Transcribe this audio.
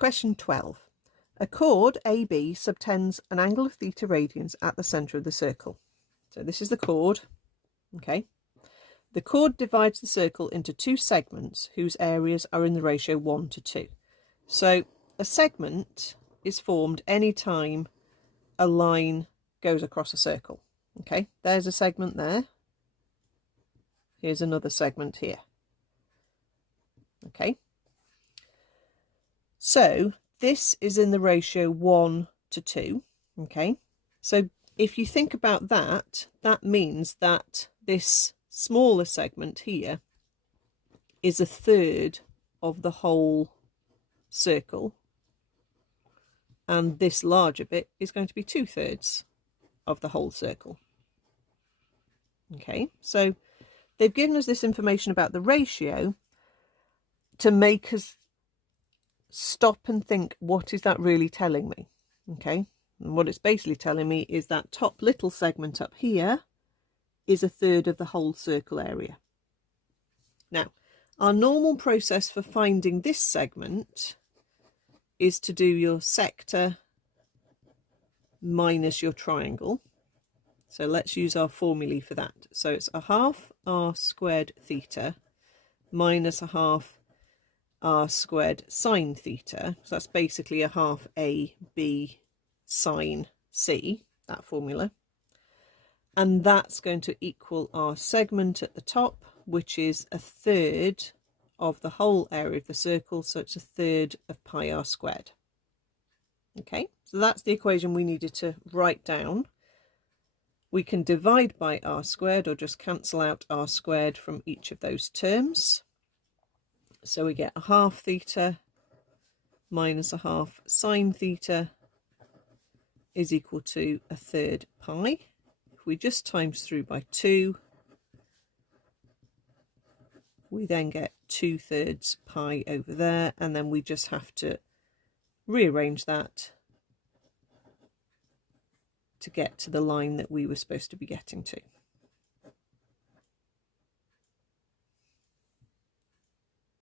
Question 12. A chord AB subtends an angle of theta radians at the centre of the circle. So this is the chord, okay? The chord divides the circle into two segments whose areas are in the ratio 1 to 2. So a segment is formed any time a line goes across a circle, okay? There's a segment there. Here's another segment here, okay? So this is in the ratio 1 to 2, okay? So if you think about that, that means that this smaller segment here is a third of the whole circle, and this larger bit is going to be 2/3 of the whole circle. Okay, so they've given us this information about the ratio to make us stop and think, what is that really telling me? Okay, and what it's basically telling me is that top little segment up here is a third of the whole circle area. Now, our normal process for finding this segment is to do your sector minus your triangle. So let's use our formulae for that. So it's a half r squared theta minus a half r squared sine theta. So that's basically a half a b sine c, that formula. And that's going to equal our segment at the top, which is a third of the whole area of the circle. So it's a third of pi r squared. Okay, so that's the equation we needed to write down. We can divide by r squared or just cancel out r squared from each of those terms. So we get a half theta minus a half sine theta is equal to a third pi. If we just times through by 2, we then get 2/3 pi over there, and then we just have to rearrange that to get to the line that we were supposed to be getting to.